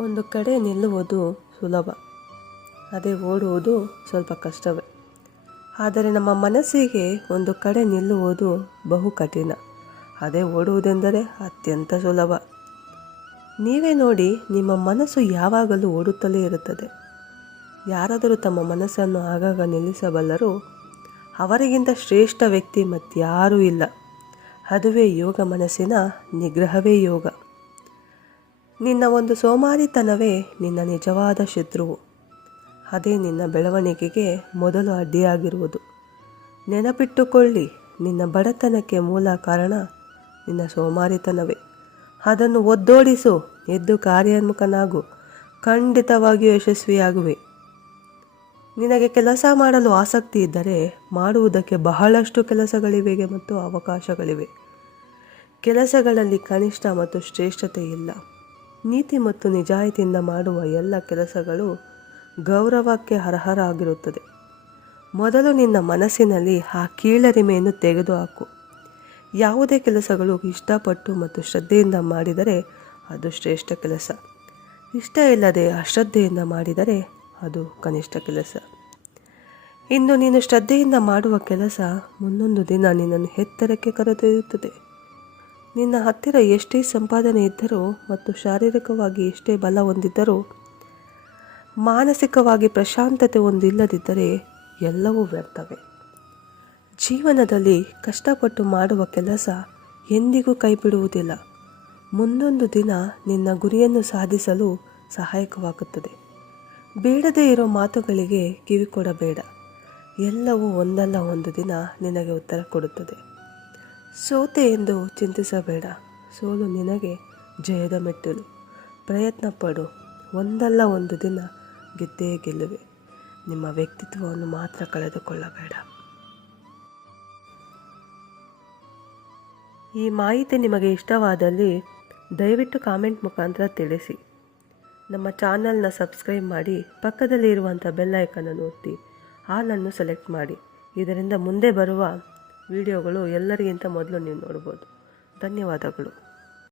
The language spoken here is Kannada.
ಒಂದು ಕಡೆ ನಿಲ್ಲುವುದು ಸುಲಭ. ಅದೇ ಓಡುವುದು ಸ್ವಲ್ಪ ಕಷ್ಟವೇ. ಆದರೆ ನಮ್ಮ ಮನಸ್ಸಿಗೆ ಒಂದು ಕಡೆ ನಿಲ್ಲುವುದು ಬಹು ಕಠಿಣ. ಅದೇ ಓಡುವುದೆಂದರೆ ಅತ್ಯಂತ ಸುಲಭ. ನೀವೇ ನೋಡಿ ನಿಮ್ಮ ಮನಸ್ಸು ಯಾವಾಗಲೂ ಓಡುತ್ತಲೇ ಇರುತ್ತದೆ. ಯಾರಾದರೂ ತಮ್ಮ ಮನಸ್ಸನ್ನು ಆಗಾಗ ನಿಲ್ಲಿಸಬಲ್ಲರೂ, ಅವರಿಗಿಂತ ಶ್ರೇಷ್ಠ ವ್ಯಕ್ತಿ ಮತ್ತಾರೂ ಇಲ್ಲ. ಅದುವೇ ಯೋಗ ಮನಸ್ಸಿನ ನಿಗ್ರಹವೇ ಯೋಗ. ನಿನ್ನ ಒಂದು ಸೋಮಾರಿತನವೇ ನಿನ್ನ ನಿಜವಾದ ಶತ್ರುವು ಅದೇ ನಿನ್ನ ಬೆಳವಣಿಗೆಗೆ ಮೊದಲು ಅಡ್ಡಿಯಾಗಿರುವುದು. ನೆನಪಿಟ್ಟುಕೊಳ್ಳಿ, ನಿನ್ನ ಬಡತನಕ್ಕೆ ಮೂಲ ಕಾರಣ ನಿನ್ನ ಸೋಮಾರಿತನವೇ. ಅದನ್ನು ಒದ್ದೋಡಿಸು, ಎದ್ದು ಕಾರ್ಯೋನ್ಮುಖನಾಗು, ಖಂಡಿತವಾಗಿಯೂ ಯಶಸ್ವಿಯಾಗುವೆ. ನಿನಗೆ ಕೆಲಸ ಮಾಡಲು ಆಸಕ್ತಿ ಇದ್ದರೆ ಮಾಡುವುದಕ್ಕೆ ಬಹಳಷ್ಟು ಕೆಲಸಗಳಿವೆ ಮತ್ತು ಅವಕಾಶಗಳಿವೆ. ಕೆಲಸಗಳಲ್ಲಿ ಕನಿಷ್ಠ ಮತ್ತು ಶ್ರೇಷ್ಠತೆ ಇಲ್ಲ. ನೀತಿ ಮತ್ತು ನಿಜಾಯಿತಿಯಿಂದ ಮಾಡುವ ಎಲ್ಲ ಕೆಲಸಗಳು ಗೌರವಕ್ಕೆ ಅರ್ಹರ ಆಗಿರುತ್ತದೆ ಮೊದಲು ನಿನ್ನ ಮನಸ್ಸಿನಲ್ಲಿ ಆ ಕೀಳರಿಮೆಯನ್ನು ತೆಗೆದುಹಾಕು. ಯಾವುದೇ ಕೆಲಸಗಳು ಇಷ್ಟಪಟ್ಟು ಮತ್ತು ಶ್ರದ್ಧೆಯಿಂದ ಮಾಡಿದರೆ ಅದು ಶ್ರೇಷ್ಠ ಕೆಲಸ. ಇಷ್ಟ ಇಲ್ಲದೆ ಅಶ್ರದ್ಧೆಯಿಂದ ಮಾಡಿದರೆ ಅದು ಕನಿಷ್ಠ ಕೆಲಸ. ಇಂದು ನೀನು ಶ್ರದ್ಧೆಯಿಂದ ಮಾಡುವ ಕೆಲಸ ಮುಂದೊಂದು ದಿನ ನಿನ್ನನ್ನು ಎತ್ತರಕ್ಕೆ ಕರೆದೊಯ್ಯುತ್ತದೆ. ನಿನ್ನ ಹತ್ತಿರ ಎಷ್ಟೇ ಸಂಪಾದನೆ ಇದ್ದರೂ ಮತ್ತು ಶಾರೀರಿಕವಾಗಿ ಎಷ್ಟೇ ಬಲ ಹೊಂದಿದ್ದರೂ, ಮಾನಸಿಕವಾಗಿ ಪ್ರಶಾಂತತೆ ಒಂದಿಲ್ಲದಿದ್ದರೆ ಎಲ್ಲವೂ ವ್ಯರ್ಥವೇ. ಜೀವನದಲ್ಲಿ ಕಷ್ಟಪಟ್ಟು ಮಾಡುವ ಕೆಲಸ ಎಂದಿಗೂ ಕೈಬಿಡುವುದಿಲ್ಲ. ಮುಂದೊಂದು ದಿನ ನಿನ್ನ ಗುರಿಯನ್ನು ಸಾಧಿಸಲು ಸಹಾಯಕವಾಗುತ್ತದೆ. ಬೇಡದೇ ಇರೋ ಮಾತುಗಳಿಗೆ ಕಿವಿ ಕೊಡಬೇಡ ಎಲ್ಲವೂ ಒಂದಲ್ಲ ಒಂದು ದಿನ ನಿನಗೆ ಉತ್ತರ ಕೊಡುತ್ತದೆ. ಸೋತೆ ಎಂದು ಚಿಂತಿಸಬೇಡ. ಸೋಲು ನಿನಗೆ ಜಯದ ಮೆಟ್ಟಿಲು. ಪ್ರಯತ್ನ ಪಡು. ಒಂದಲ್ಲ ಒಂದು ದಿನ ಗೆದ್ದೇ ಗೆಲ್ಲುವೆ. ನಿಮ್ಮ ವ್ಯಕ್ತಿತ್ವವನ್ನು ಮಾತ್ರ ಕಳೆದುಕೊಳ್ಳಬೇಡ. ಈ ಮಾಹಿತಿ ನಿಮಗೆ ಇಷ್ಟವಾದಲ್ಲಿ ದಯವಿಟ್ಟು ಕಾಮೆಂಟ್ ಮುಖಾಂತರ ತಿಳಿಸಿ. ನಮ್ಮ ಚಾನಲ್ನ ಸಬ್ಸ್ಕ್ರೈಬ್ ಮಾಡಿ ಪಕ್ಕದಲ್ಲಿ ಇರುವಂಥ ಬೆಲ್ ಐಕನನ್ನು ಒತ್ತಿ, ಹಾಲನ್ನು ಸೆಲೆಕ್ಟ್ ಮಾಡಿ. ಇದರಿಂದ ಮುಂದೆ ಬರುವ ವಿಡಿಯೋಗಳು ಎಲ್ಲರಿಗಿಂತ ಮೊದಲು ನೀವು ನೋಡ್ಬೋದು. ಧನ್ಯವಾದಗಳು.